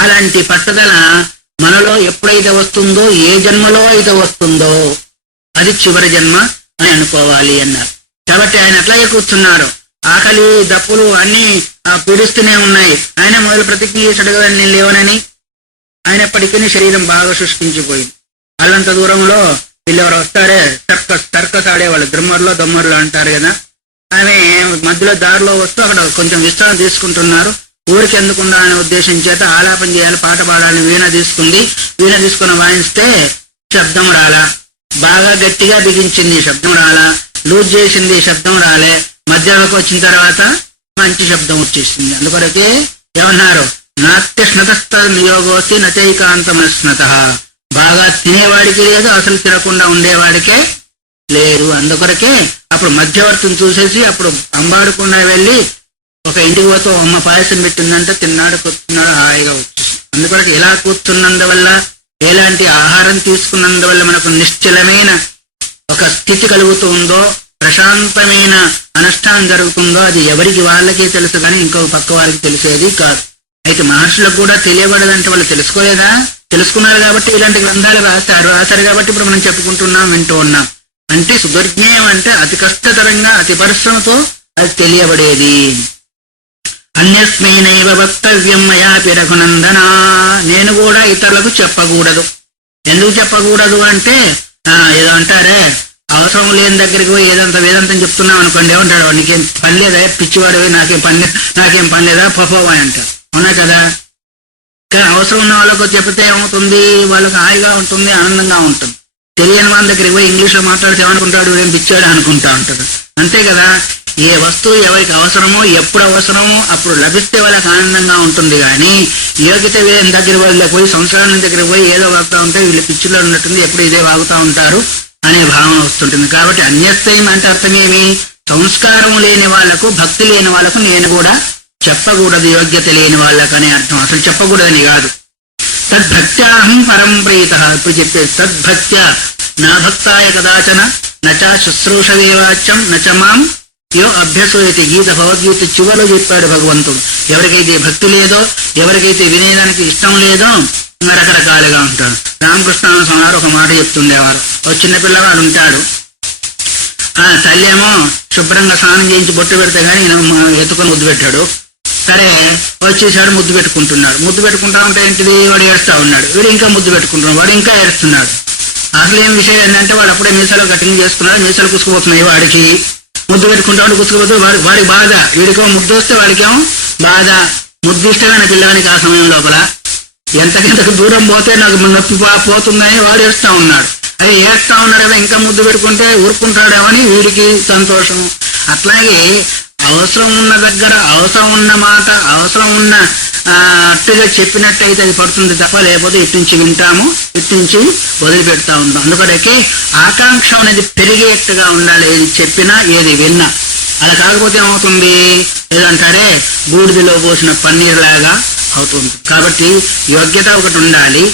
అలాంటి పట్టుదల మనలో ఎప్పుడైతే వస్తుందో, ఏ జన్మలో అయితే వస్తుందో అది చివరి జన్మ అని అనుకోవాలి అన్నారు. కాబట్టి ఆయన అట్లాగే కూర్చున్నారు. ఆకలి దప్పులు అన్ని పీడిస్తూనే ఉన్నాయి. ఆయన మొదలు ప్రతిజ్ఞ చేశాడు కదా నేను లేవనని. అయినప్పటికీ శరీరం బాగా శుష్కించిపోయింది. అల్లంత దూరంలో వీళ్ళెవరు వస్తారే, సర్కస్ ఆడేవాళ్ళు, దొమ్మర్లు అంటారు కదా. ఆమె మధ్యలో దారిలో వస్తూ అక్కడ కొంచెం విశ్రాంతి తీసుకుంటున్నారు. ఊరికి ఎందుకుండా అనే ఉద్దేశం చేత ఆలాపన చేయాలి, పాట పాడాలని వీణ తీసుకుంది. వీణ తీసుకుని వాయిస్తే శబ్దం రాలా. బాగా గట్టిగా బిగించింది, శబ్దం రాలా. లూజ్ చేసింది, శబ్దం రాలే. మధ్యాహ్నంకి వచ్చిన తర్వాత మంచి శబ్దం వచ్చేసింది. అందుకొరకే ఏమన్నారు, నాట్యస్నతస్థ నియోగోస్తి నచైకాంతమస్నత. బాగా తినేవాడికి లేదు, అసలు తినకుండా ఉండేవాడికే లేదు. అందుకొరకే అప్పుడు మధ్యవర్తిని చూసేసి అప్పుడు అంబాడుకుండా వెళ్ళి ఒక ఇంటికి పోతే అమ్మ పాయసం పెట్టిందంటే తిన్నాడు, కూర్చున్నాడు, హాయిగా వచ్చేసి. అందుకొరకు ఎలా కూర్చున్నందువల్ల, ఎలాంటి ఆహారం తీసుకున్నందువల్ల మనకు నిశ్చలమైన ఒక స్థితి కలుగుతూ ఉందో, ప్రశాంతమైన అనుష్ఠానం జరుగుతుందో అది ఎవరికి వాళ్ళకే తెలుసు కానీ ఇంకో పక్క వారికి తెలిసేది కాదు. అయితే మహర్షులకు కూడా తెలియబడదంటే వాళ్ళు తెలుసుకోలేదా? తెలుసుకున్నారు కాబట్టి ఇలాంటి గ్రంథాలు రాశారు కాబట్టి ఇప్పుడు మనం చెప్పుకుంటున్నాం, వింటూ ఉన్నాం. అంటే సుదుర్జ్ఞేయం అంటే అతి కష్టతరంగా అతి పరిశ్రమతో అది తెలియబడేది. అన్యస్మైనైవ వక్తవ్యం మయాపి రఘునందన. నేను కూడా ఇతరులకు చెప్పకూడదు. ఎందుకు చెప్పకూడదు అంటే ఏదో అంటారే, అవసరం లేని దగ్గరికి పోయి ఏదంత వేదంతం చెప్తున్నాం అనుకోండి, ఏమంటాడు, నీకేం పని లేదా, పిచ్చివాడు, నాకేం పని లేదా, పోవా అంటారు. అవునా కదా? కానీ అవసరం ఉన్న వాళ్ళకు చెప్తే ఏమవుతుంది, వాళ్ళకి హాయిగా ఉంటుంది, ఆనందంగా ఉంటుంది. తెలియని వాళ్ళ దగ్గరికి పోయి ఇంగ్లీష్లో మాట్లాడితే ఏమనుకుంటాడు, ఏం పిచ్చాడు అనుకుంటా ఉంటాడు. అంతే కదా? ఏ వస్తువు ఎవరికి అవసరమో, ఎప్పుడు అవసరమో అప్పుడు లభిస్తే వాళ్ళకి ఆనందంగా ఉంటుంది. కానీ యోగ్యత వేరే దగ్గర వాళ్ళకి పోయి, సంసారం దగ్గర పోయి ఏదో వాగుతూ ఉంటే వీళ్ళు పిచ్చిలో ఉన్నట్టుంది, ఎప్పుడు ఇదే వాగుతూ ఉంటారు అనే భావన వస్తుంటుంది. కాబట్టి అన్యస్థయం అంటే అర్థమేమి, సంస్కారం లేని వాళ్లకు, భక్తి లేని వాళ్లకు నేను కూడా చెప్పకూడదు, యోగ్యత లేని వాళ్ళకనే అర్థం. అసలు చెప్పకూడదని కాదు. తద్భక్త్యాహం పరం ప్రీత. ఇప్పుడు చెప్పేది తద్భక్త్యా నా భక్తాయ కదాచన నచా శుశ్రూషదేవాచ్యం నచమాం యో అభ్యసోయతి. భగవద్గీత చివరిలో చెప్పాడు భగవంతుడు. ఎవరికైతే భక్తి లేదో, ఎవరికైతే వినేదానికి ఇష్టం లేదో రకరకాలుగా ఉంటాడు. రామకృష్ణ స్వామి ఒక మాట చెప్తుండేవారు. ఒక చిన్న పిల్లవాడు ఉంటాడు, తల్లి ఏమో శుభ్రంగా స్నానం చేయించి బొట్టు పెడితే కానీ ఎత్తుకొని ముద్దు పెట్టాడు. సరే వచ్చేసాడు, ముద్దు పెట్టుకుంటున్నాడు. ముద్దు పెట్టుకుంటా ఉంటే ఏంటిది, వాడు ఏడుస్తా ఉన్నాడు. వీడు ఇంకా ముద్దు పెట్టుకుంటున్నాడు, వాడు ఇంకా ఏడుస్తున్నాడు. అసలు ఏం విషయం ఏంటంటే వాడు అప్పుడే మీసాలు కటింగ్ చేసుకున్నాడు, మీసాలు కుసుకుపోతున్నాయి. వాడికి ముద్దు పెట్టుకుంటాడు, కుసుకుపోతూ వాడికి బాధ. వీడికేమో ముద్దు వస్తే వాడికేమో బాధ. ముద్దు ఇష్టమైన పిల్లవానికి ఆ సమయం లోపల ఎంతకింతకు దూరం పోతే నాకు నొప్పి పోతుందని వాడు ఏడుస్తా ఉన్నాడు. అది ఏడుస్తా ఉన్నాడు కదా, ఇంకా ముద్దు పెట్టుకుంటే ఊరుకుంటాడేమని వీడికి సంతోషం. అట్లాగే అవసరం ఉన్న దగ్గర, అవసరం ఉన్న మాట, అవసరం ఉన్న అట్టుగా చెప్పినట్టయితే అది పడుతుంది తప్ప, లేకపోతే ఇట్నుంచి వింటాము, ఇట్నుంచి వదిలిపెడతా ఉంటాం. అందుకొరకే ఆకాంక్ష అనేది పెరిగేట్టుగా ఉండాలి, ఏది చెప్పినా ఏది విన్నా. అలా కాకపోతే ఏమవుతుంది, ఏదంటారే బూడిదలో పోసిన పన్నీర్ లాగా అవుతుంది. కాబట్టి యోగ్యత ఒకటి ఉండాలి,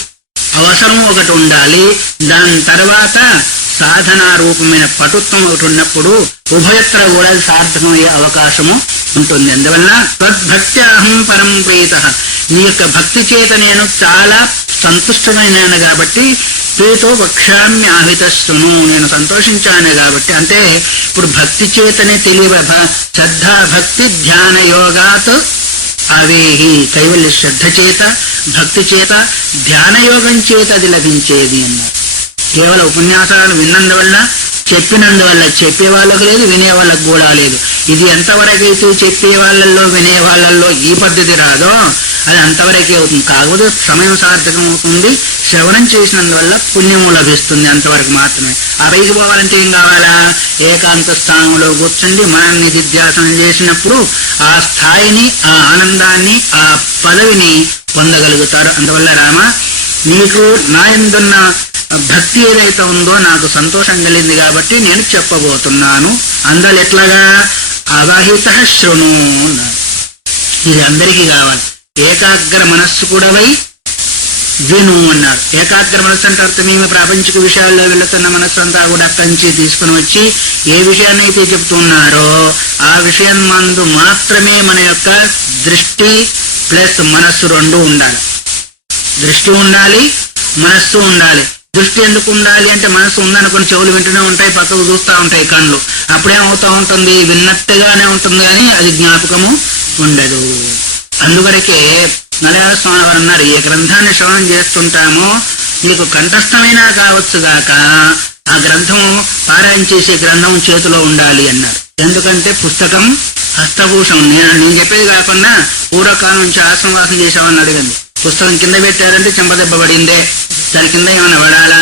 అవసరం ఒకటి ఉండాలి, దాని తర్వాత సాధనా రూపమైన పటుత్వం ఒకటి ఉన్నప్పుడు ఉభయత్ర కూడా సార్థమయ్యే అవకాశము ఉంటుంది. అందువల్ల తద్భక్త్యాహం పరం ప్రీత. నీ యొక్క భక్తి చేత నేను చాలా సంతుష్టమైనాను కాబట్టి ప్రీతో వక్ష్యామ్యాహితస్సును, నేను సంతోషించాను కాబట్టి. అంటే ఇప్పుడు భక్తి చేతనే శ్రద్ధ భక్తి ధ్యాన యోగాత్ అవేహి. కైవల్య శ్రద్ధ చేత, భక్తి చేత, ధ్యానయోగం చేత అది లభించేది అన్నారు. కేవలం ఉపన్యాసాలను విన్నందువల్ల, చెప్పినందువల్ల చెప్పే వాళ్ళకు లేదు, వినే వాళ్ళకు కూడా లేదు. ఇది ఎంతవరకైతే చెప్పే వాళ్ళల్లో, వినే వాళ్ళల్లో ఈ పద్ధతి రాదో అది అంతవరకే అవుతుంది. కాకపోతే సమయం సార్థకం అవుతుంది, శ్రవణం చేసినందువల్ల పుణ్యము లభిస్తుంది, అంతవరకు మాత్రమే. ఆ పైకి పోవాలంటే ఏం కావాలా, ఏకాంత స్థానంలో కూర్చుండి మనం నిధిధ్యాసనం చేసినప్పుడు ఆ స్థాయిని, ఆ ఆనందాన్ని, ఆ పదవిని పొందగలుగుతారు. అందువల్ల రామ, నీకు నా యందున్న భక్తి ఏదైతే ఉందో నాకు సంతోషం కలిగింది కాబట్టి నేను చెప్పబోతున్నాను. అందరు ఎట్లాగా అవహిత శృణు. ఇది అందరికీ కావాలి. ఏకాగ్ర మనస్సు కూడా వై విను అన్నాడు. ఏకాగ్ర మనస్సు అంటే అర్థం ఏమి, ప్రాపంచిక విషయాల్లో వెళుతున్న మనస్సు అంతా కూడా అక్కడి నుంచి తీసుకుని వచ్చి ఏ విషయాన్ని అయితే చెప్తున్నారో ఆ విషయం మందు మాత్రమే మన యొక్క దృష్టి ప్లస్ మనస్సు రెండు ఉండాలి. దృష్టి ఉండాలి, మనస్సు ఉండాలి. దృష్టి ఎందుకు ఉండాలి అంటే మనసు ఉందనుకుని చెవులు వింటూనే ఉంటాయి, పక్కకు చూస్తూ ఉంటాయి కళ్ళు. అప్పుడేమవుతూ ఉంటుంది, విన్నట్టుగానే ఉంటుంది కానీ అది జ్ఞాపకము ఉండదు. అందువరకే మలయాళ స్వామి వారు అన్నారు, ఏ గ్రంథాన్ని శ్రవణం చేస్తుంటామో నీకు కంఠస్థమైనా కావచ్చు గాక ఆ గ్రంథము పారాయణ చేసే గ్రంథం చేతిలో ఉండాలి అన్నారు. ఎందుకంటే పుస్తకం హస్తభూషం. నేను చెప్పేది కాకుండా పూర్వకాలం నుంచి ఆశ్రమవాసం చేసామని అడగండి. పుస్తకం కింద పెట్టారంటే చెంపదెబ్బ పడిందే, దాని కింద ఏమైనా పడాలా?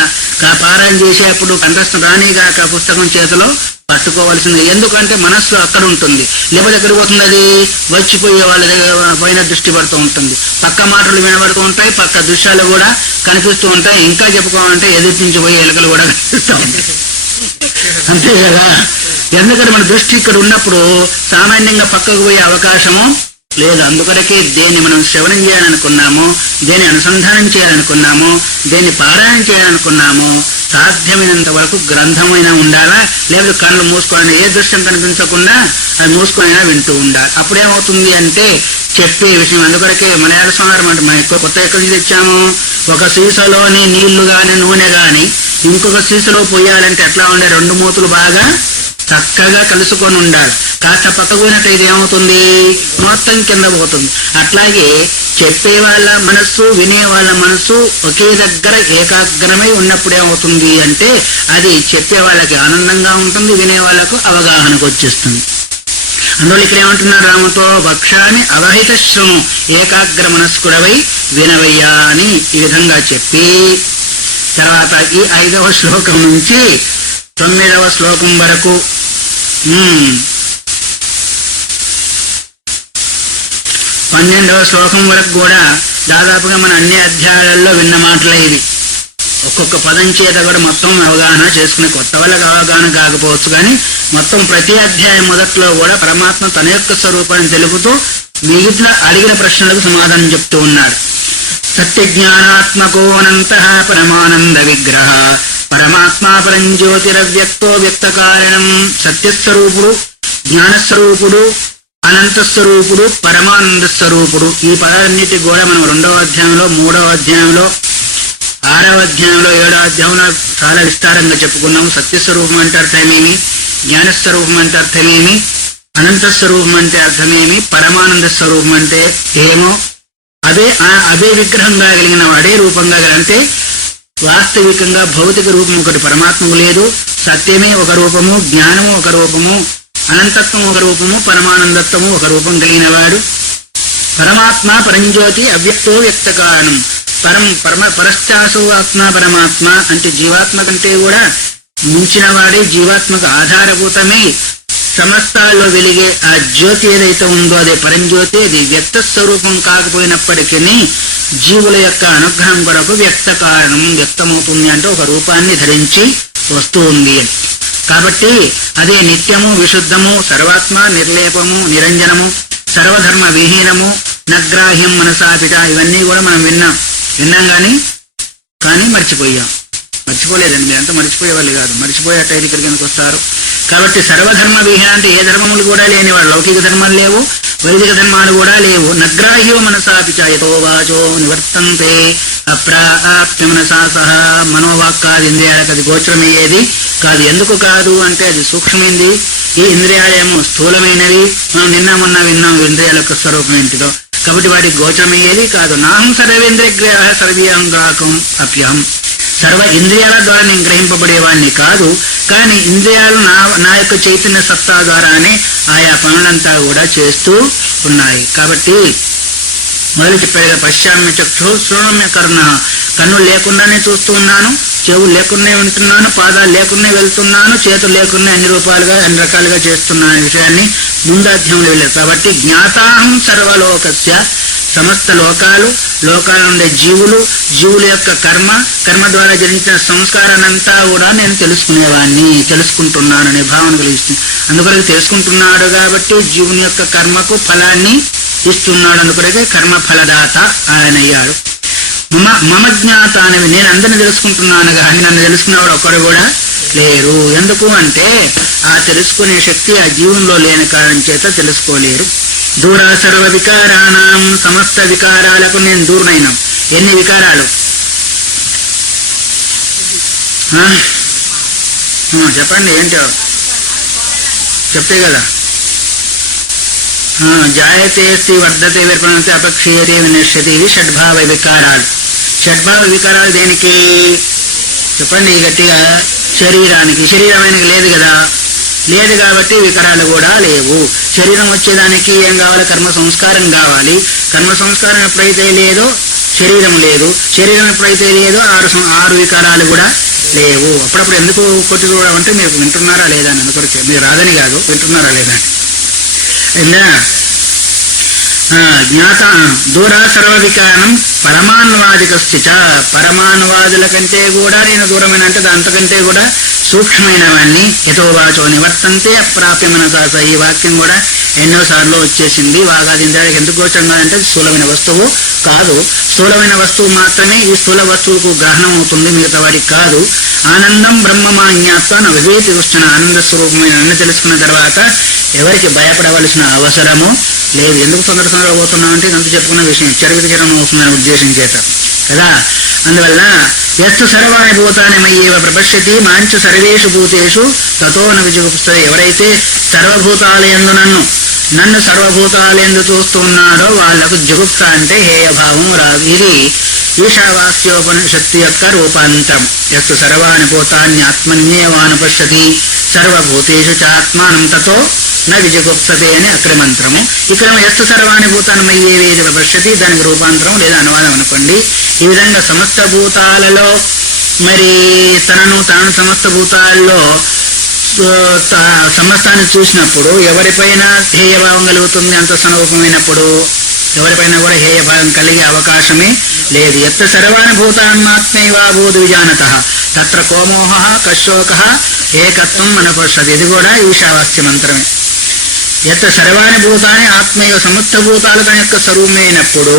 పారాయణ చేసేప్పుడు కంఠస్థం రానిగాక పుస్తకం చేతిలో పట్టుకోవాల్సింది. ఎందుకంటే మనస్సు అక్కడ ఉంటుంది, లేకపోతే ఎక్కడికి పోతుంది, అది వచ్చిపోయే వాళ్ళ దగ్గర పైన దృష్టి పడుతూ ఉంటుంది. పక్క మాటలు వినబడుతూ ఉంటాయి, పక్క దృశ్యాలు కూడా కనిపిస్తూ ఉంటాయి. ఇంకా చెప్పుకోవాలంటే ఎదుటి నుంచి పోయే ఎలుకలు కూడా కనిపిస్తూ ఉంటాయి. అంతే కదా. ఎందుకంటే మన దృష్టి ఇక్కడ ఉన్నప్పుడు సామాన్యంగా పక్కకు పోయే అవకాశము లేదు. అందుకొరకే దేన్ని మనం శ్రవణం చేయాలనుకున్నామో, దేన్ని అనుసంధానం చేయాలనుకున్నామో, దేన్ని పారాయణ చేయాలనుకున్నామో సాధ్యమైనంత వరకు గ్రంథమైనా ఉండాలా, లేదా కళ్ళు మూసుకొని ఏ దృశ్యం కనిపించకుండా అది మూసుకొనైనా వింటూ ఉండాలి. అప్పుడేమవుతుంది అంటే చెప్పే విషయం. అందుకొరకే మలయాళ స్వామి అంటే మనం ఎక్కువ కొత్త ఎక్కడి నుంచి తెచ్చాము, ఒక సీసలోని నీళ్లు గాని నూనె గాని ఇంకొక సీసలో పోయాలంటే ఎట్లా ఉండే, రెండు మూతులు బాగా చక్కగా కలుసుకొని ఉండాలి. కాస్త పక్క పోయినట్టయితే ఏమవుతుంది, మొత్తం కింద పోతుంది. అట్లాగే చెప్పే వాళ్ళ మనస్సు, వినే వాళ్ళ మనస్సు ఒకే దగ్గర ఏకాగ్రమై ఉన్నప్పుడు ఏమవుతుంది అంటే అది చెప్పే వాళ్ళకి ఆనందంగా ఉంటుంది, వినే వాళ్ళకు అవగాహనకు వచ్చేస్తుంది. అందువల్ల ఇక్కడ ఏమంటున్నారు, రామతో వక్షామి అవహిత శృణు ఏకాగ్ర మనస్కుడవై వినవయ్యా అని ఈ విధంగా చెప్పి తర్వాత ఈ 5వ శ్లోకం నుంచి 9వ శ్లోకం వరకు 12వ శ్లోకం వరకు కూడా దాదాపుగా మన అన్ని అధ్యాయాల్లో విన్న మాటలే ఇవి. ఒక్కొక్క పదం చేత కూడా మొత్తం అవగాహన చేసుకునే, కొత్త వాళ్ళకి అవగాహన కాకపోవచ్చు కానీ మొత్తం ప్రతి అధ్యాయం మొదట్లో కూడా పరమాత్మ తన యొక్క స్వరూపాన్ని తెలుపుతూ మిగిలిన అడిగిన ప్రశ్నలకు సమాధానం చెప్తూ ఉన్నారు. సత్యజ్ఞానాత్మకో అనంత పరమానంద విగ్రహ పరమాత్మ పరంజ్యోతిరవ్యక్తో వ్యక్త కారణం. సత్యస్వరూపుడు, జ్ఞానస్వరూపుడు, అనంతస్వరూపుడు, పరమానంద స్వరూపుడు. ఈ పదాలన్నిటి కూడా మనం 2వ అధ్యాయంలో, 3వ అధ్యాయంలో, 6వ అధ్యాయంలో, 7వ అధ్యాయంలో చాలా విస్తారంగా చెప్పుకున్నాము. సత్యస్వరూపం అంటే అర్థమేమి, జ్ఞానస్వరూపం అంటే అర్థమేమి, అనంతస్వరూపం అంటే అర్థమేమి, పరమానంద స్వరూపం అంటే ఏమో, అదే విగ్రహంగా కలిగిన అదే రూపంగా అంటే వాస్తవికంగా భౌతిక రూపం ఒకటి పరమాత్మకు లేదు. సత్యమే ఒక రూపము, జ్ఞానము ఒక రూపము, అనంతత్వం ఒక రూపము, పరమానందత్వము ఒక రూపం కలిగిన వాడు. పరమాత్మ పరంజ్యోతి అవ్యక్తో వ్యక్త కారణం. పరశ్చాసు ఆత్మ పరమాత్మ అంటే జీవాత్మ కంటే కూడా మించిన వాడే, జీవాత్మకు ఆధారభూతమై సమస్తాల్లో వెలిగే ఆ జ్యోతి ఏదైతే ఉందో అదే పరంజ్యోతి. అది వ్యక్త స్వరూపం కాకపోయినప్పటికీ జీవుల యొక్క అనుగ్రహం కొరకు వ్యక్త కారణం వ్యక్తమవుతుంది అంటే ఒక రూపాన్ని ధరించి వస్తూ ఉంది. కాబట్టి అదే నిత్యము, విశుద్ధము, సర్వాత్మ, నిర్లేపము, నిరంజనము, సర్వధర్మ విహీనము, నగ్రాహ్యం, మనసాపిట ఇవన్నీ కూడా మనం విన్నాం కానీ మర్చిపోలేదండి. మీరంతా మర్చిపోయేవాళ్ళు కాదు. మర్చిపోయేటైతే ఇక్కడికి ఎందుకు వస్తారు? కాబట్టి సర్వధర్మ విహీన అంటే ఏ ధర్మములు కూడా లేనివాడు. లౌకిక ధర్మాలు లేవు, వైదిక ధర్మాలు కూడా లేవు. నగ్రాహ్యో మనసాపిచ యతో వాచో నివర్తంతే అప్రాప్య మనసా సహా. మనోవాక్కాది ఇంద్రియాలకు అది గోచరమయ్యేది కాదు. ఎందుకు కాదు అంటే అది సూక్ష్మైంది, ఈ ఇంద్రియాలేమో స్థూలమైనవి. మనం నిన్న మొన్న విన్నాం ఇంద్రియాల యొక్క స్వరూపం ఏంటిదో. కాబట్టి వాటికి గోచరమయ్యేది కాదు. నాహం సర్వేంద్రియగ్రహ సర్వీయాంగాకం అప్యహం. సర్వ ఇంద్రియాల ద్వారా నేను గ్రహింపబడేవాడిని కాదు, కానీ ఇంద్రియాలు నా యొక్క చైతన్య సత్తా ద్వారానే ఆయా పనులంతా కూడా చేస్తూ ఉన్నాయి. కాబట్టి మొదలు చెప్పారు, పశ్చామ్య చక్షు శృణమ్య కర్ణ. కన్నులు లేకుండానే చూస్తూ ఉన్నాను, చెవులు లేకున్నా వింటున్నాను, పాదాలు లేకున్నా వెళ్తున్నాను, చేతులు లేకున్నా అన్ని రకాలుగా చేస్తున్నాను అనే విషయాన్ని ముందాధ్యాయంలో వెళ్ళారు. కాబట్టి జ్ఞాతాహం సర్వలోకస్య, సమస్త లోకాల ఉండే జీవుల యొక్క కర్మ ద్వారా జరించిన సంస్కారాన్నంతా కూడా నేను తెలుసుకుంటున్నాననే భావన కలిగిస్తుంది. అందుకొరకు తెలుసుకుంటున్నాడు కాబట్టి జీవుని యొక్క కర్మకు ఫలాన్ని ఇస్తున్నాడు. అందుకొరకే కర్మ ఫలదాత ఆయన అయ్యాడు. మమ జ్ఞాత అనేవి నేను అందరిని తెలుసుకుంటున్నాను కానీ నన్ను తెలుసుకున్నవాడు ఒక్కడు కూడా లేరు. ఎందుకు అంటే ఆ తెలుసుకునే శక్తి ఆ జీవంలో లేని కారణం చేత తెలుసుకోలేరు. దూరా సర్వ వికారాణం, సమస్త వికారాలకు నేను దూరనైనా. ఎన్ని వికారాలు? చెప్పండి ఏంటో చెప్తే కదా. జాయతే అస్తి వర్ధతే విర్పణతే అపక్షీయతే వినశ్యతి, ఇవి షడ్భావ వికారాలు. షడ్భావ వికారాలు దేనికి చెప్పండి గట్టిగా? శరీరానికి. శరీరమైనకి లేదు కదా, లేదు కాబట్టి వికారాలు కూడా లేవు. శరీరం వచ్చేదానికి ఏం కావాలి? కర్మ సంస్కారం కావాలి. కర్మ సంస్కారం ఎప్పుడైతే లేదో శరీరం లేదు, శరీరం ఎప్పుడైతే లేదో ఆరు వికారాలు కూడా లేవు. అప్పుడప్పుడు ఎందుకు కొట్టి చూడడం అంటే మీరు వింటున్నారా లేదా అని అనుకోవచ్చు. మీరు రాదని కాదు, వింటున్నారా లేదా అని. జ్ఞాత దూర సర్వ వికారం పరమాణువాదికశ్చిత, పరమాణువాదుల కంటే కూడా నేను దూరమైన అంటే అంతకంటే కూడా సూక్ష్మమైన వాణ్ణి. యతో వాచో నివర్తంతే అప్రాప్య మనసాస, ఈ వాక్యం కూడా ఎన్నోసార్లు వచ్చేసింది. వాగాదింద్రానికి ఎందుకు గోచరంగా అంటే స్థూలమైన వస్తువు కాదు, స్థూలమైన వస్తువు మాత్రమే ఈ స్థూల వస్తువుకు గ్రహణం అవుతుంది, మిగతా వాడికి కాదు. ఆనందం బ్రహ్మమాన్యాత్వ వివేతి వస్తున్న ఆనంద స్వరూపమైన నన్ను తెలుసుకున్న తర్వాత ఎవరికి భయపడవలసిన అవసరము లేదు. ఎందుకు తొందరగా పోతున్నాం అంటే ఇదంతా చెప్పుకున్న విషయం చరిత్రం అవుతుందనే ఉద్దేశం చేత కదా. అందువల్ల ఎస్తు సర్వాణి భూతాని మయ్యేవ ప్రపశ్యతి మాంచ సర్వేషు భూతేషు తతో న విజుగుప్తతే, ఎవరైతే సర్వభూతాలయందు నన్ను సర్వభూతాలయందు చూస్తున్నారో వాళ్లకు జుగుప్త అంటే హేయభావం రాదు. ఇది ఈశావాస్యోపనిషత్తు యొక్క రూపాంతరం. ఎస్తు సర్వాణి భూతాన్ని ఆత్మన్యేవానుపశ్యతి సర్వభూతేషు చాత్మానం తతో న విజగుప్తతే అని అక్రమంత్రము. ఇక్కడ ఎస్తు సర్వాణి భూతాన్ని మయ్యేవేది ప్రపశ్యతి, దానికి రూపాంతరం లేదా అనువాదం అనుకోండి. ఈ విధంగా సమస్త భూతాలలో మరి తనను సమస్త భూతాల్లో సమస్తాన్ని చూసినప్పుడు ఎవరిపైన హేయభావం కలుగుతుంది? అంత స్వరూపమైనప్పుడు ఎవరిపైన కూడా హేయభావం కలిగే అవకాశమే లేదు. ఎత్త సర్వాణి భూతాన్మాత్మైవాభూత్ విజానత తత్ర కోమోహ కశోక ఏకత్వం అనుపశ్యతి, ఇది కూడా ఈశావాస్య మంత్రమే. ఎత్త సర్వాణి భూతాన్ని ఆత్మీయ సమస్త భూతాలు తన యొక్క స్వరూపమైనప్పుడు,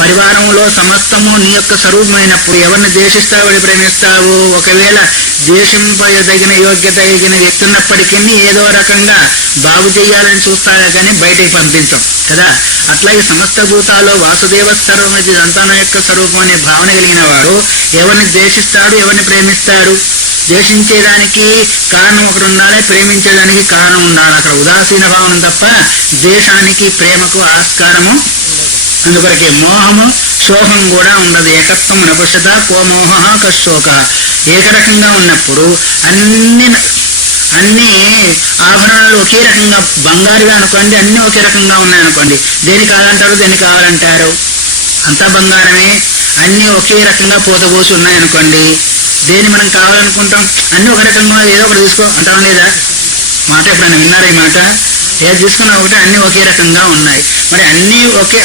పరివారంలో సమస్తము నీ యొక్క స్వరూపమైనప్పుడు ఎవరిని ద్వేషిస్తావు, ఎవరిని ప్రేమిస్తావు? ఒకవేళ ద్వేషింపదగిన యోగ్యత కలిగిన వ్యక్తి ఉన్నప్పటికీ ఏదో రకంగా బాగు చేయాలని చూస్తారా కానీ బయటకు పంపించాం కదా. అట్లాగే సమస్త భూతాల్లో వాసుదేవ సర్వమతి సంతానం యొక్క స్వరూపం అనే భావన కలిగిన వాడు ఎవరిని ద్వేషిస్తాడు, ఎవరిని ప్రేమిస్తాడు? ద్వేషించేదానికి కారణం ఒకటి ఉండాలి, ప్రేమించేదానికి కారణం ఉండాలి. అక్కడ ఉదాసీన భావన తప్ప ద్వేషానికి ప్రేమకు ఆస్కారము. అందుకొరకే మోహము శోకం కూడా ఉండదు. ఏకత్వం నపశ్యత కో మోహ కశోక. ఏకరకంగా ఉన్నప్పుడు అన్ని ఆభరణాలు ఒకే రకంగా బంగారుగా అనుకోండి, అన్ని ఒకే రకంగా ఉన్నాయనుకోండి, దేని కావాలంటారు, దేని కావాలంటారు? అంతా బంగారమే. అన్ని ఒకే రకంగా పోతపోసి ఉన్నాయనుకోండి, దేని మనం కావాలనుకుంటాం? అన్ని ఒక రకంగా ఏదో ఒకటి తీసుకో అంటాం లేదా? మాట ఎప్పుడైనా విన్నారా ఈ మాట? ఏది తీసుకున్నా ఒకటి, అన్ని ఒకే రకంగా ఉన్నాయి. మరి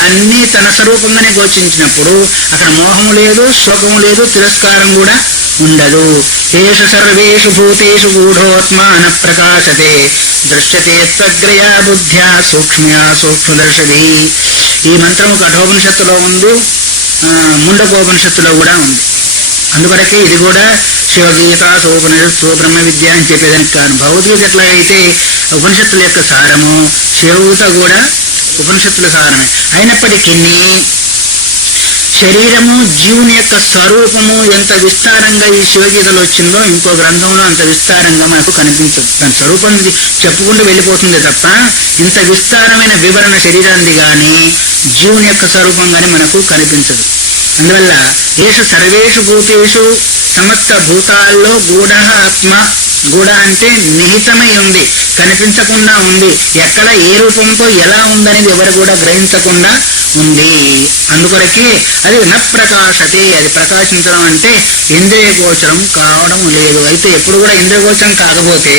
అన్ని తన స్వరూపంగానే గోచించినప్పుడు అక్కడ మోహము లేదు, శోకము లేదు, తిరస్కారం కూడా ఉండదు. ఏష సర్వేషు భూతేషు గూఢోత్మాన ప్రకాశతే దృశ్యతే త్వగ్రయా బుద్ధ్యా సూక్ష్మ్యా సూక్ష్మదర్శిది. ఈ మంత్రము కఠోపనిషత్తులో ఉంది, ముండకోపనిషత్తులో కూడా ఉంది. అందువరకే ఇది కూడా శివగీత సోపనిషత్తు బ్రహ్మ విద్య అని చెప్పేదానికి కారణం. భగవద్గీత ఎట్లాగైతే ఉపనిషత్తుల యొక్క సారము, శివగీత కూడా ఉపనిషత్తుల సారమే. అయినప్పటికీ శరీరము జీవుని యొక్క స్వరూపము ఎంత విస్తారంగా ఈ శివగీతలో వచ్చిందో ఇంకో గ్రంథంలో అంత విస్తారంగా మనకు కనిపించదు. దాని స్వరూపం చెప్పుకుంటూ వెళ్ళిపోతుంది తప్ప ఇంత విస్తారమైన వివరణ శరీరాన్ని కానీ జీవుని యొక్క స్వరూపం కానీ మనకు కనిపించదు. అందువల్ల ఏషు సర్వేషు భూతేషు సమస్త భూతాల్లో గూఢ ఆత్మ, గూఢ అంటే నిహితమై ఉంది, కనిపించకుండా ఉంది. ఎక్కడ ఏ రూపంతో ఎలా ఉందనేది ఎవరు కూడా గ్రహించకుండా ఉంది. అందుకొరకే అది న ప్రకాశతే, అది ప్రకాశించడం అంటే ఇంద్రియ గోచరం కావడం లేదు. అయితే ఎప్పుడు కూడా ఇంద్రియ గోచరం కాకపోతే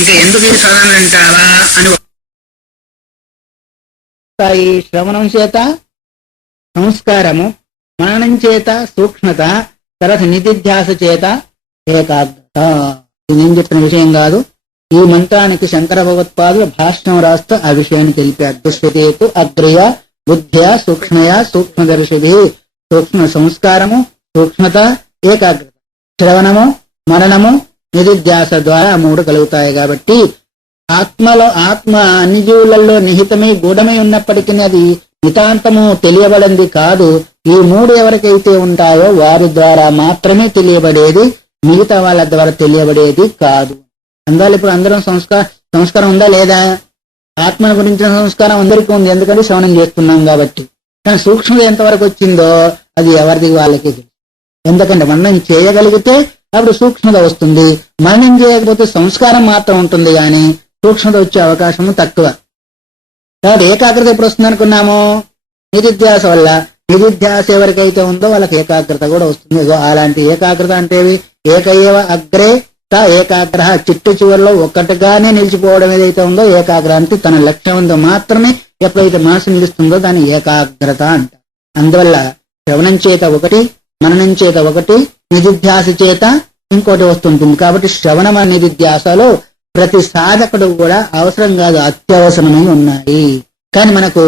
ఇంకా ఎందుకు ఈ సాధనలు అంటావా అని. ఈ శ్రవణం చేత సంస్కారము, మననం చేత సూక్ష్మత, తర్వాత నిధిధ్యాస చేత ఏకాగ్రత. ఇది నేను చెప్పిన విషయం కాదు. ఈ మంత్రానికి శంకర భగవత్పాదులు భాష్యం రాస్తూ ఆ విషయాన్ని తెలిపారు. దృశ్యతేతు అగ్రయ బుద్ధ్యా సూక్ష్మయా సూక్ష్మదర్శిది. సూక్ష్మ సంస్కారము, సూక్ష్మత, ఏకాగ్రత, శ్రవణము, మననము, నిధిధ్యాస ద్వారా 3 కలుగుతాయి. కాబట్టి ఆత్మ అన్ని జీవులలో నిహితమై గూఢమై ఉన్నప్పటికీ అది నితాంతము తెలియబడింది కాదు. ఈ మూడు ఎవరికైతే ఉంటాయో వారి ద్వారా మాత్రమే తెలియబడేది, మిగతా వాళ్ళ ద్వారా తెలియబడేది కాదు. అందువల్ల ఇప్పుడు అందరం సంస్కారం ఉందా లేదా? ఆత్మ గురించిన సంస్కారం అందరికీ ఉంది, ఎందుకంటే శ్రవణం చేస్తున్నాం కాబట్టి. కానీ సూక్ష్మత ఎంతవరకు వచ్చిందో అది ఎవరిది వాళ్ళకి తెలుసు. ఎందుకంటే మననం చేయగలిగితే అప్పుడు సూక్ష్మత వస్తుంది, మననం చేయకపోతే సంస్కారం మాత్రం ఉంటుంది, కానీ సూక్ష్మత వచ్చే అవకాశం తక్కువ. కాబట్టి ఏకాగ్రత ఎప్పుడు వస్తుంది అనుకున్నాము? నిధిధ్యాస వల్ల. నిధిధ్యాస ఎవరికైతే ఉందో వాళ్ళకి ఏకాగ్రత కూడా వస్తుంది. అలాంటి ఏకాగ్రత అంటే ఏకైవ అగ్రే త ఏకాగ్ర, చిట్టు చివరిలో ఒక్కటిగానే నిలిచిపోవడం ఏదైతే ఉందో ఏకాగ్ర అంటే తన లక్ష్యం ఉందో మాత్రమే ఎప్పుడైతే మనసు నిలుస్తుందో దాన్ని ఏకాగ్రత అంట. అందువల్ల శ్రవణం చేత ఒకటి, మననం చేత ఒకటి, నిధిధ్యాస చేత ఇంకోటి వస్తుంటుంది. కాబట్టి శ్రవణ నిధిధ్యాసలో ప్రతి సాధకుడు కూడా అవసరం కాదు, అత్యవసరమై ఉన్నాయి. కానీ మనకు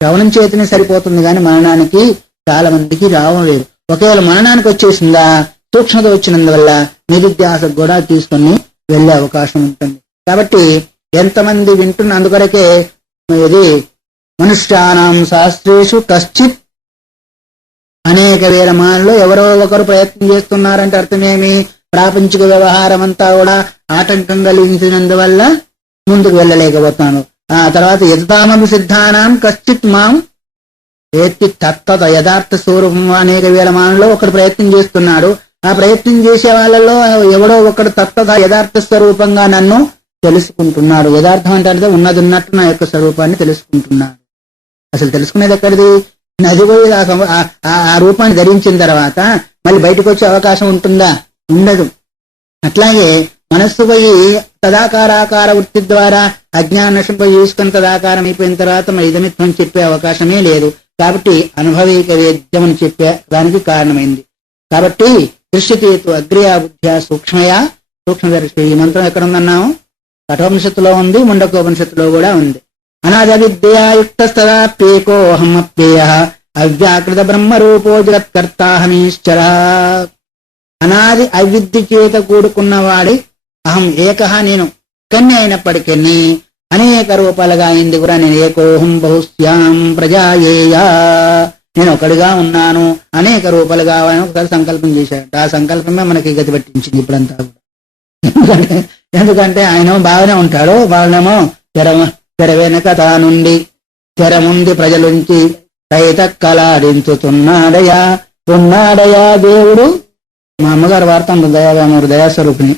శ్రవణం చేతనే సరిపోతుంది, కానీ మననానికి చాలా మందికి రావలేదు. ఒకవేళ మననానికి వచ్చేసిందా సూక్ష్మత వచ్చినందువల్ల నిధిధ్యాసకు కూడా తీసుకొని వెళ్లే అవకాశం ఉంటుంది. కాబట్టి ఎంతమంది వింటున్న అందుకొరకే ఇది మనుష్యానాం శాస్త్రేషు కశ్చిత్, అనేక వేల మానలో ఎవరో ఒకరు ప్రయత్నం చేస్తున్నారంటే అర్థమేమి? ప్రాపంచిక వ్యవహారం అంతా కూడా ఆటంకం కలిగించినందువల్ల ముందుకు వెళ్ళలేకపోతాను. ఆ తర్వాత యథామమి సిద్ధానాం కశ్చిత్ మాం ఏత్తి తత్తత, యథార్థ స్వరూపం అనేక వేల మానలో ఒకడు ప్రయత్నం చేస్తున్నాడు. ఆ ప్రయత్నం చేసే వాళ్ళలో ఎవడో ఒకడు తత్తత యథార్థ స్వరూపంగా నన్ను తెలుసుకుంటున్నాడు. యథార్థం అంటే ఉన్నది ఉన్నట్టు నా యొక్క స్వరూపాన్ని తెలుసుకుంటున్నాడు. అసలు తెలుసుకునేది ఎక్కడిది? నది పోయి ఆ రూపాన్ని ధరించిన తర్వాత మళ్ళీ బయటకు వచ్చే అవకాశం ఉంటుందా? ఉండదు. అట్లాగే మనస్సు పోయి తదాకారాకార వృత్తి ద్వారా అజ్ఞాన నశింపై చూసుకుని తదాకారం అయిపోయిన తర్వాత మరి ఇదమిత్వం చెప్పే అవకాశమే లేదు. కాబట్టి అనుభవీక వేద్యం అని చెప్పే దానికి కారణమైంది. కాబట్టి దృశ్యతేతు అగ్రియా బుద్ధ్యా సూక్ష్మయా సూక్ష్మదర్శి. ఈ మంత్రం ఎక్కడ ఉందన్నాము? కఠోపనిషత్తులో ఉంది, ముండకోపనిషత్తులో కూడా ఉంది. అనాది విద్యాయుక్తస్తదాప్యేకోహం అప్యేయ అవ్యాకృత బ్రహ్మరూపో జగత్కర్తాహమీశ్వర. అనాది అవిద్య చేత కూడుకున్నవాడి అహం ఏకహ, నేను కన్య అయినప్పటికీ అనేక రూపాలుగా అయింది కూడా. నేను ఏకోహం బహుశ్యాం ప్రజాయేయా, నేను ఒకడిగా ఉన్నాను అనేక రూపాలుగా ఒకసారి సంకల్పం చేశాడు. ఆ సంకల్పమే మనకి గతి పట్టించింది ఇప్పుడంతా కూడా. ఎందుకంటే ఆయన బాగానే ఉంటాడు, వాళ్ళేమో తెర వెనక తానుండి తెర ముందు ప్రజలుంచి రైత కలాడించుతున్నాడయా ఉన్నాడయా దేవుడు. మా అమ్మగారు వార్త దయాగారు దయాస్వరూపిణి.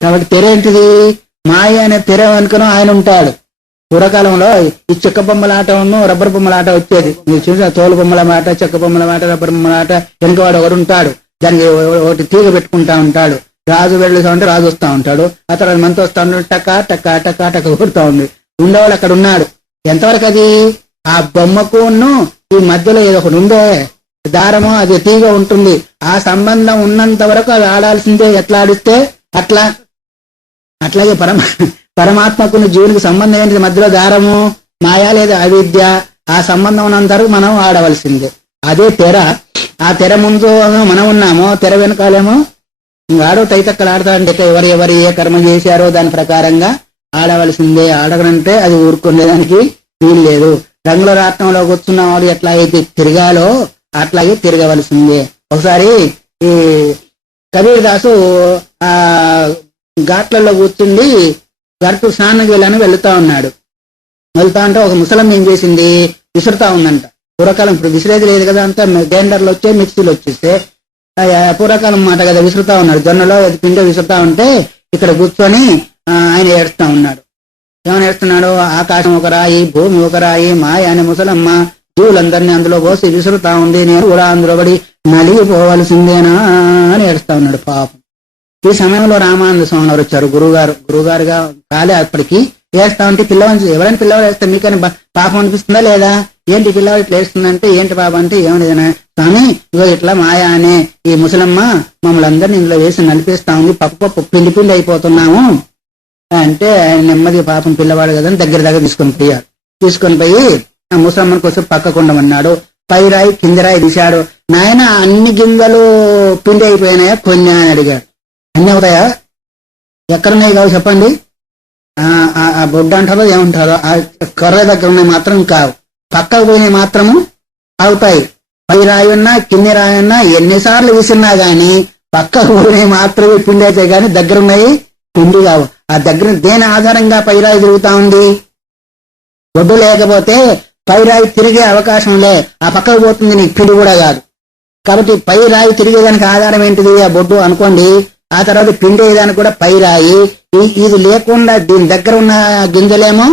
కాబట్టి తెర ఏంటిది? మాయ అనే తెర వెనుకను ఆయన ఉంటాడు. పూర్వకాలంలో ఈ చెక్క బొమ్మలాట రబ్బర్ బొమ్మలాట వచ్చేది. మీరు చూసిన తోలు బొమ్మల మాట, చెక్క బొమ్మల మాట, రబ్బర్ బొమ్మల ఆట. వెనుకవాడు ఒకడు ఉంటాడు, దానికి ఒకటి తీగ పెట్టుకుంటా ఉంటాడు. రాజు వెళ్ళుతా ఉంటే రాజు వస్తా ఉంటాడు, ఆ తర్వాత మంత్ వస్తా ఉంటాడు, టక్క టక్క టక్క టక్క కొడుతూ ఉంది. ఉండేవాళ్ళు అక్కడ ఉన్నాడు. ఎంతవరకు అది? ఆ బొమ్మకు ఈ మధ్యలో ఏదో ఒకటి ఉండే దారమో అది తీగ ఉంటుంది. ఆ సంబంధం ఉన్నంత వరకు అది ఆడాల్సిందే. ఎట్లా ఆడిస్తే అట్లా. అట్లాగే పరమాత్మకు జీవునికి సంబంధం ఏంటిది? మధ్యలో దారము, మాయా లేదా అవిద్య. ఆ సంబంధం ఉన్నంత వరకు మనం ఆడవలసిందే. అదే తెర. ఆ తెర ముందు మనం ఉన్నామో, తెర వెనకాలేమో ఆడో తైతక్కలు ఆడతాడంటే ఎవరు ఏ కర్మ చేశారో దాని ప్రకారంగా ఆడవలసిందే. ఆడగనంటే అది ఊరుకునేదానికి వీలు లేదు. రంగుల రాట్నంలో కూర్చున్న వాడు ఎట్లా అయితే తిరగాలో అట్లాగే తిరగవలసిందే. ఒకసారి ఈ కబీర్ దాసు ఆ ఘాట్లలో కూర్చుండి గడుపు స్నానం వెళ్ళని వెళ్తా ఉన్నాడు. వెళ్తా అంటే ఒక ముసలం ఏం చేసింది? విసురుతా ఉందంట. పూర్వకాలం, ఇప్పుడు విసిరేది లేదు కదా, అంతా గ్రైండర్లు వచ్చే, మిక్సీలు వచ్చేస్తే పూర్వకాలం మాట కదా, విసురుతా ఉన్నాడు. జొన్నలో పిండి విసురుతా ఉంటే ఇక్కడ కూర్చొని ఆయన ఏడుస్తా ఉన్నాడు. ఏమని ఏడుస్తున్నాడు? ఆకాశం ఒక రాయి, భూమి ఒక రాయి, మాయ అనే ముసలమ్మ జీవులందరినీ అందులో పోసి విసురుతా ఉంది, నేను కూడా అందులో పడి నలిగిపోవలసిందేనా అని ఏడుస్తా ఉన్నాడు పాపం. ఈ సమయంలో రామానంద స్వామి వారు వచ్చారు. గురువుగారుగా కాలే అప్పటికి. వేస్తా ఉంటే పిల్లవాడిని, ఎవరైనా పిల్లవాడు వేస్తే మీకని పాపం అనిపిస్తుందా లేదా? ఏంటి పిల్లవాడు ఇట్లా వేస్తుందంటే, ఏంటి పాపం అంటే ఏమనేదనా స్వామి, ఇగో ఇట్లా మాయా అనే ఈ ముసలమ్మ మమ్మల్ని అందరినీ ఇందులో వేసి నలిపేస్తా ఉంది, పప్పు పిండి పిండి అయిపోతున్నాము అంటే నెమ్మది పాపం పిల్లవాడు కదా దగ్గర తీసుకొని పోయి ఆ ముసలమ్మని కోసం పక్కకుండమన్నాడు. పై రాయి కింద రాయి తీశాడు. నాయన అన్ని గింజలు పిండి అయిపోయినాయా కొన్ని అని అడిగాడు. అన్ని అవుతాయా? ఎక్కడున్నాయి కావు చెప్పండి. ఆ బొడ్డు అంటారో ఏమంటారో, ఆ కర్ర దగ్గర ఉన్నాయి మాత్రం కావు. పక్కకు పోయిన మాత్రము అవుతాయి. పై రాయున్నా కింది రాయున్నా ఎన్నిసార్లు విసిరినా గాని పక్కకు పోయినవి మాత్రమే పిండి అయితే గాని దగ్గరున్నాయి పిండి కావు. ఆ దగ్గర దేని ఆధారంగా పైరాయి తిరుగుతా ఉంది? ఒడ్డు లేకపోతే పైరాయి తిరిగే అవకాశం లే, ఆ పక్కకు పోతుంది, నీకు పిండి కూడా కాదు. కాబట్టి పైరాయి తిరిగేదానికి ఆధారం ఏంటిది? ఆ బొడ్డు అనుకోండి. ఆ తర్వాత పిండి వేయడానికి కూడా పైరాయి. ఇది లేకుండా దీని దగ్గర ఉన్న గింజలేమో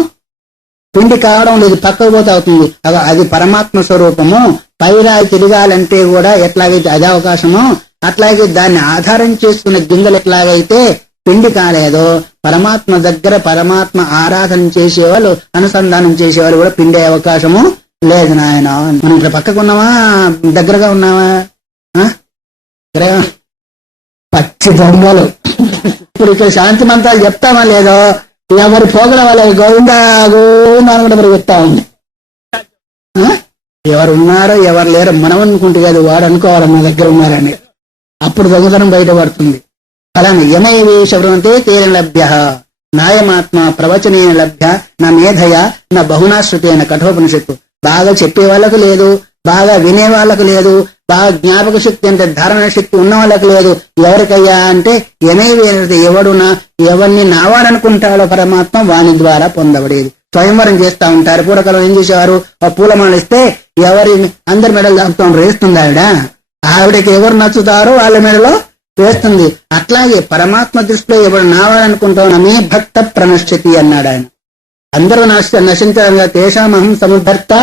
పిండి కావడం లేదు, పక్కకు పోతే అవుతుంది. అది పరమాత్మ స్వరూపము. పైరాయి తిరగాలంటే కూడా ఎట్లాగైతే అది అవకాశమో అట్లాగే దాన్ని ఆధారం చేసుకున్న గింజలు ఎట్లాగైతే పిండి కాలేదో పరమాత్మ దగ్గర పరమాత్మ ఆరాధన చేసేవాళ్ళు, అనుసంధానం చేసేవాళ్ళు కూడా పిండే అవకాశము లేదు నాయన. మనం ఇక్కడ పక్కకున్నావా దగ్గరగా ఉన్నావా? పచ్చి దొంగలు. ఇప్పుడు ఇక్కడ శాంతి మంత్రాలు చెప్తామా లేదో ఎవరు పోగల వాళ్ళ గోవిందా గోవిందా అనుకుంటే మరి చెప్తా ఉంది. ఎవరు ఉన్నారో ఎవరు లేరో మనం అనుకుంటే కాదు, వాడు అనుకోవాలి మన దగ్గర ఉన్నారని. అప్పుడు దొంగతనం బయటపడుతుంది. అలానే యమైవేశవృంతే తేన లభ్య నాయమాత్మ ప్రవచనేన లభ్య నా మేధయ నా బహునాశ్రుతేన కఠోపనిషత్తు. బాగా చెప్పే వాళ్ళకు లేదు, బాగా వినే వాళ్ళకు లేదు, బాగా జ్ఞాపక శక్తి అంటే ధారణ శక్తి ఉన్న వాళ్ళకు లేదు. ఎవరికయ్యా అంటే యమైవేశ ఎవడునా ఎవరిని నావాలనుకుంటాడో పరమాత్మ వాని ద్వారా పొందబడేది. స్వయంవరం చేస్తా ఉంటారు. పూర్వకాలం ఏం చేసేవారు? పూలమాల ఇస్తే ఎవరి అందరి మెడలు దాపుతా వేస్తుంది ఆవిడకి ఎవరు నచ్చుతారో వాళ్ళ మెడలో వేస్తుంది. అట్లాగే పరమాత్మ దృష్టిలో ఎవరు నావాలనుకుంటావు మే భక్త ప్రణశ్యతి అన్నాడు ఆయన. అందరూ నశించాలి. తేషామహం సముద్ధర్త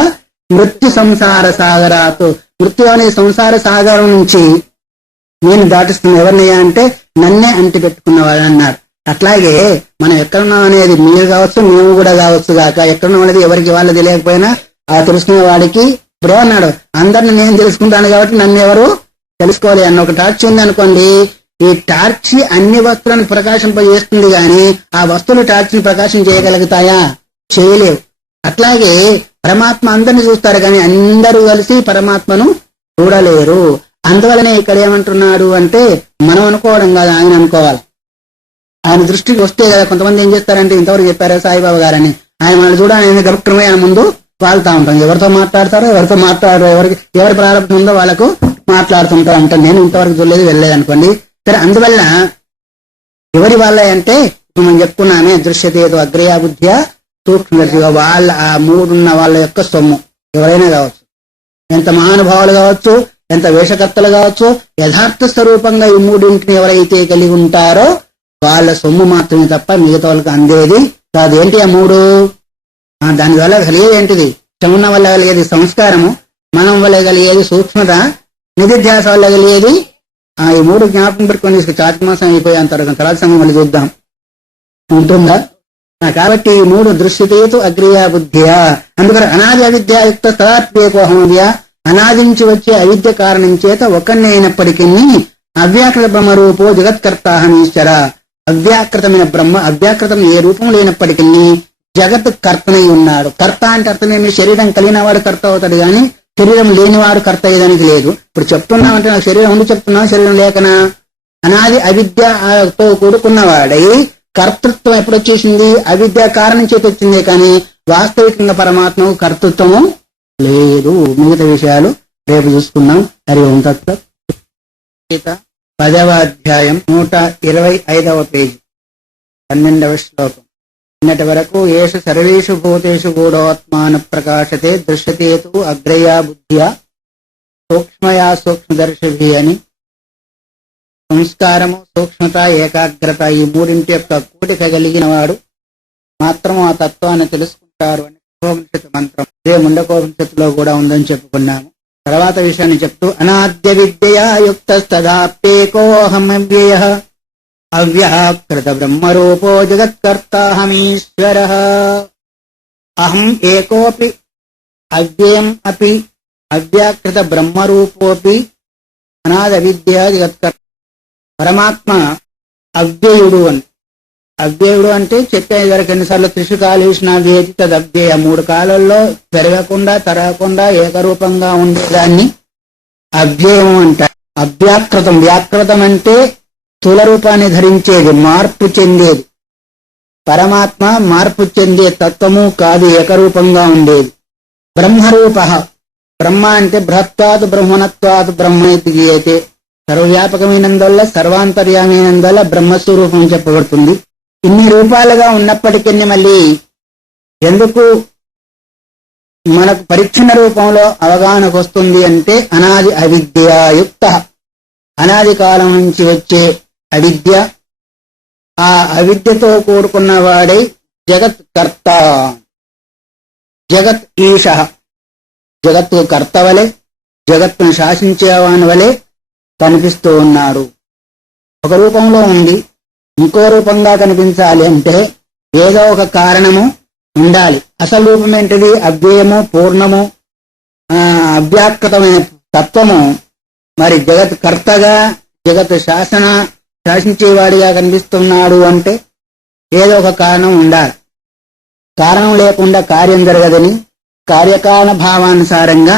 మృత్యు సంసార సాగరాతు. మృత్యు అనే సంసార సాగరం నుంచి నేను దాటిస్తున్నా. ఎవరినయ్యా అంటే నన్నే అంటి పెట్టుకున్నవాడు అన్నారు. అట్లాగే మనం ఎక్కడున్నాం అనేది మీరు కావచ్చు, మేము కూడా కావచ్చు గాక. ఎక్కడున్నాం అనేది ఎవరికి వాళ్ళు తెలియకపోయినా ఆ తెలుసుకునే వాడికి ఇప్పుడు ఏమన్నాడు? అందరిని నేను తెలుసుకుంటాను కాబట్టి నన్ను ఎవరు తెలుసుకోవాలి అన్న ఒక టార్చ్ ఉంది అనుకోండి. ఈ టార్చి అన్ని వస్తువులను ప్రకాశింపజేస్తుంది గాని ఆ వస్తువులు టార్చిని ప్రకాశం చేయగలుగుతాయా? చేయలేవు. అట్లాగే పరమాత్మ అందరిని చూస్తారు కానీ అందరూ కలిసి పరమాత్మను చూడలేరు. అందువలనే ఇక్కడ ఏమంటున్నాడు అంటే మనం అనుకోవడం కాదు, ఆయన అనుకోవాలి. ఆయన దృష్టికి వస్తే కదా. కొంతమంది ఏం చేస్తారంటే ఇంతవరకు చెప్పారు సాయిబాబా గారని, ఆయన వాళ్ళు చూడాలని గబక్రమే ఆయన ముందు వాళ్తా ఉంటాం. ఎవరితో మాట్లాడతారో ఎవరితో మాట్లాడారో ఎవరి ప్రారంభం ఉందో వాళ్ళకు మాట్లాడుతుంటారు అంటారు. నేను ఇంతవరకు చూడలేదు, వెళ్ళలేదు అనుకోండి. సరే, అందువల్ల ఎవరి వాళ్ళ అంటే ఇప్పుడు మనం చెప్పుకున్నామే దృశ్యతేదో అగ్రయా బుద్ధ్యా సూక్ష్మదర్శిగా వాళ్ళ ఆ మూడున్న వాళ్ళ యొక్క సొమ్ము ఎవరైనా కావచ్చు, ఎంత మహానుభావులు కావచ్చు, ఎంత వేషకర్తలు కావచ్చు, యథార్థ స్వరూపంగా ఈ మూడింటిని ఎవరైతే కలిగి ఉంటారో వాళ్ళ సొమ్ము మాత్రమే తప్ప మిగతా వాళ్ళకి అందేది కాదు. ఏంటి ఆ మూడు? దాని వల్ల కలిగేది ఏంటిది? క్షమున్న వల్ల కలిగేది సంస్కారము, మనం వల్ల కలిగేది సూక్ష్మత, నిధిధ్యాస వల్ల కలిగేది ఈ మూడు జ్ఞాపకం పెట్టుకొని చాతి మాసం అయిపోయేంత తర్వాత సమయం మళ్ళీ చూద్దాం ఉంటుందా. కాబట్టి ఈ మూడు దృశ్యతేతు అగ్రియా బుద్ధియా. అందుకని అనాది అవిద్యాయుక్త తదాత్మేకోహమవ్య. అనాదించి వచ్చే అవిద్య కారణం చేత ఒకరిని అయినప్పటికీ అవ్యాకృత బ్రహ్మ రూపో జగత్కర్తాహమీశ్వర. అవ్యాకృతమైన బ్రహ్మ, అవ్యాకృతం ఏ రూపం లేనప్పటికీ జగత్ కర్తనై ఉన్నాడు. కర్త అంటే అర్థమేమి? శరీరం కలిగిన వాడు కర్త అవుతాడు కానీ శరీరం లేనివాడు కర్త అయ్యేదానికి లేదు. ఇప్పుడు చెప్తున్నామంటే నాకు శరీరం ఉండి చెప్తున్నావు, శరీరం లేకనా? అనాది అవిద్యతో కూడుకున్నవాడై కర్తృత్వం ఎప్పుడు వచ్చేసింది? అవిద్య కారణం చేతి వచ్చిందే కానీ వాస్తవికంగా పరమాత్మకు కర్తృత్వము లేదు. మిగతా విషయాలు రేపు చూసుకుందాం. హరి ఓం తత్సత్. 10వ అధ్యాయం 125వ పేజీ 12వ శ్లోకం. నిన్నటి వరకు ఏషు సర్వేషు భూతేషు గూఢోత్మాన ప్రకాశతే దృశ్యతేతు అగ్రయా బుద్ధ్యా సూక్ష్మయా సూక్ష్మదర్శిభి అని సంస్కారము, సూక్ష్మత, ఏకాగ్రత ఈ మూడింటి యొక్క కూడిక కలిగిన వాడు మాత్రము ఆ తత్వాన్ని తెలుసుకుంటారు అని ఉపనిషత్తు మంత్రం. అదే ముండకోపనిషత్తులో కూడా ఉందని చెప్పుకున్నాము. తర్వాత విషయాన్ని చెప్తూ అనాద్య విద్యయా యుక్తస్తదాప్యేకోహమవ్యయః అవ్యాకృత బ్రహ్మరూపో జగత్కర్తాహమీశ్వర. అహం ఏకోపి అవ్యయం అపి అవ్యాకృత బ్రహ్మరూపోపి అనాది అవిద్య జగత్కర్త. పరమాత్మ అవ్యయుడు అని. అవ్యయుడు అంటే చెప్పే గారికి ఎన్నిసార్లు త్రిశుకాలేసిన వేది తదవ్యయ. 3 కాలాల్లో పెరగకుండా తరగకుండా ఏకరూపంగా ఉండేదాన్ని అవ్యయం అంటారు. అవ్యాకృతం, వ్యాకృతం అంటే స్థూల రూపాన్ని ధరించేది, మార్పు చెందేది. పరమాత్మ మార్పు చెందే తత్వము కాదు, ఏకరూపంగా ఉండేది. బ్రహ్మరూప. బ్రహ్మ అంటే బృహత్వాత్ బ్రహ్మణత్వాత్ బ్రహ్మ ఇది గీయతే. సర్వవ్యాపకమైనందువల్ల సర్వాంతర్యామైనందువల్ల బ్రహ్మస్వరూపం చెప్పబడుతుంది. ఇన్ని రూపాలుగా ఉన్నప్పటికీ మళ్ళీ ఎందుకు మనకు పరిచ్ఛిన్న రూపంలో అవగాహనకు వస్తుంది అంటే అనాది అవిద్యాయుక్త. అనాది కాలం నుంచి వచ్చే అవిద్య, ఆ అవిద్యతో కూడుకున్న వాడై జగత్ కర్త, జగత్ ఈశ, జగత్తు కర్త వలె జగత్తును శాసించేవాని వలె కనిపిస్తూ ఉన్నాడు. ఒక రూపంలో ఉంది, ఇంకో రూపంగా కనిపించాలి అంటే ఏదో ఒక కారణము ఉండాలి. అసలు రూపం ఏంటిది? అవ్యయము, పూర్ణము, అవ్యాకృతమైన తత్వము. మరి జగత్ కర్తగా, జగత్ శాసించేవాడిగా కనిపిస్తున్నాడు అంటే ఏదో ఒక కారణం ఉండాలి. కారణం లేకుండా కార్యం జరగదని కార్యకారణ భావానుసారంగా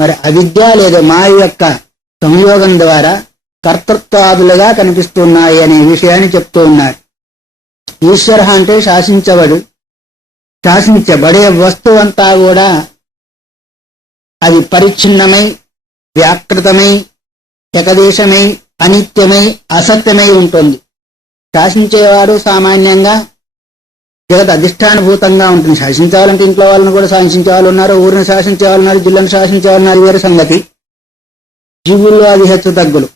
మరి అవిద్య లేదా మాయ యొక్క సంయోగం ద్వారా కర్తృత్వాదులుగా కనిపిస్తున్నాయి అనే విషయాన్ని చెప్తూ ఉన్నారు. ఈశ్వర అంటే శాసించబడే వస్తువు అంతా కూడా అది పరిచ్ఛిన్నమై, వ్యాకృతమై, ఏకదేశమై, అనిత్యమై, అసత్యమై ఉంటుంది. శాసించేవాడు సామాన్యంగా జగత్ అధిష్టానభూతంగా ఉంటుంది. శాసించాలంటే ఇంట్లో వాళ్ళని కూడా శాసించే వాళ్ళు ఉన్నారు, ఊరిని శాసించే వాళ్ళు ఉన్నారు, జిల్లాను శాసించే వాళ్ళు ఉన్నారు, వేరే సంగతి. జీవుల్లో అది హెచ్చు తగ్గులు.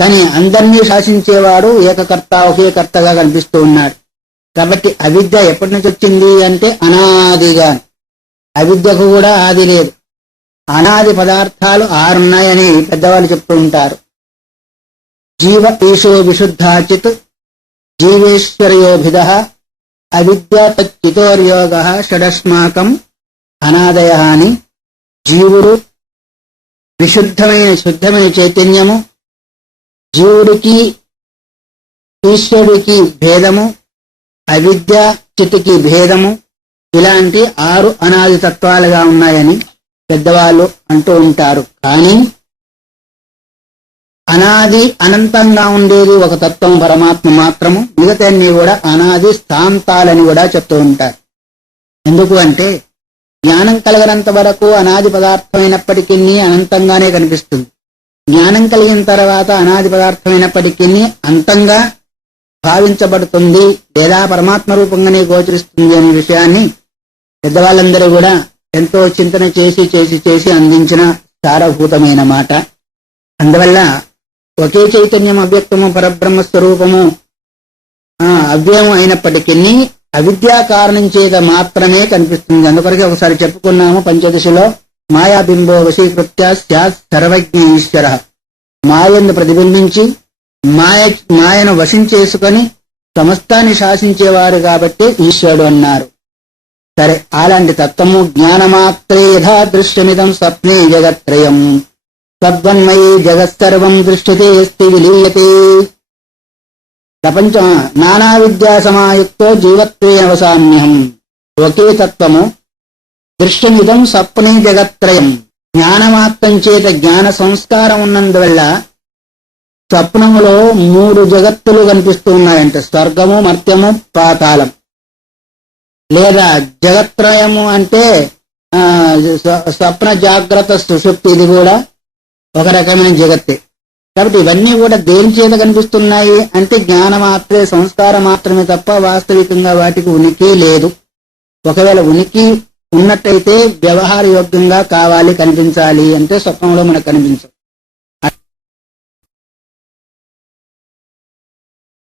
కానీ అందరినీ శాసించేవాడు ఏకకర్త, ఒకే కర్తగా కనిపిస్తూ ఉన్నాడు. కాబట్టి అవిద్య ఎప్పటి నుంచి వచ్చింది అంటే అనాదిగా. అవిద్యకు కూడా ఆది లేదు. అనాది పదార్థాలు 6 ఉన్నాయని పెద్దవాళ్ళు చెప్తూ ఉంటారు. జీవ ఈశో విశుద్ధాచిత్ జీవేశ్వర్యోభిద అవిద్య తచ్చితోర్యోగ షడస్మాకం అనాదయ అని. జీవుడు శుద్ధమైన చైతన్యము, జీవుడికి ఈశ్వరుడికి భేదము, అవిద్య చితికి భేదము, ఇలాంటి 6 అనాది తత్వాలుగా ఉన్నాయని పెద్దవాళ్ళు అంటూ ఉంటారు. కానీ అనాది అనంతంగా ఉండేది ఒక తత్వం పరమాత్మ మాత్రము. మిగతాన్ని కూడా అనాది స్థాంతాలని కూడా చెప్తూ ఉంటారు. ఎందుకు అంటే జ్ఞానం కలగనంత వరకు అనాది పదార్థమైనప్పటికీ అనంతంగానే కనిపిస్తుంది. జ్ఞానం కలిగిన తర్వాత అనాది పదార్థమైనప్పటికీ అంతంగా భావించబడుతుంది లేదా పరమాత్మ రూపంగానే గోచరిస్తుంది అనే విషయాన్ని పెద్దవాళ్ళందరూ కూడా ఎంతో చింతన చేసి అందించిన సారభూతమైన మాట. అందువల్ల ఒకే చైతన్యం అవ్యక్తము పరబ్రహ్మ స్వరూపము అవ్యయం అయినప్పటికీ అవిద్యా కారణం చేత మాత్రమే కనిపిస్తుంది. అందుకొరకే ఒకసారి చెప్పుకున్నాము పంచదశలో మాయాబింబో వశీకృత్య స్యాత్ సర్వజ్ఞ ఈశ్వర. మాయను ప్రతిబింబించి మాయను వశం చేసుకొని సమస్తాన్ని శాసించేవారు కాబట్టి ఈశ్వరుడు అన్నారు. సరే, అలాంటి తత్వము జ్ఞానమాత్రే యథా దృశ్యమిదం స్వప్నే జగత్రయం తద్వన్మయీ జగత్సర్వం దృశ్యతే అస్తి విలీయతే. ప్రపంచం నానా విద్యా సమాయుక్తో జీవత్వేన వసామ్యహం. ఒకే తత్వము దృశ్యమిదం స్వప్నే జగత్రయం. జ్ఞానమాత్రం చేత జ్ఞాన సంస్కారం ఉన్నందువల్ల స్వప్నములో 3 జగత్తులు కనిపిస్తూ ఉన్నాయంట. స్వర్గము, మర్త్యము, పాతాళం. లేదా జగత్రయము అంటే స్వప్న, జాగ్రత్త, సుషుప్తి, ఇది కూడా ఒక రకమైన జగత్తే. కాబట్టి ఇవన్నీ కూడా దేని చేత కనిపిస్తున్నాయి అంటే జ్ఞానమాత్రే, సంస్కారం మాత్రమే తప్ప వాస్తవికంగా వాటికి ఉనికి లేదు. ఒకవేళ ఉనికి ఉన్నట్టయితే వ్యవహార యోగ్యంగా కావాలి, కనిపించాలి అంటే స్వప్నంలో మనకు కనిపించదు.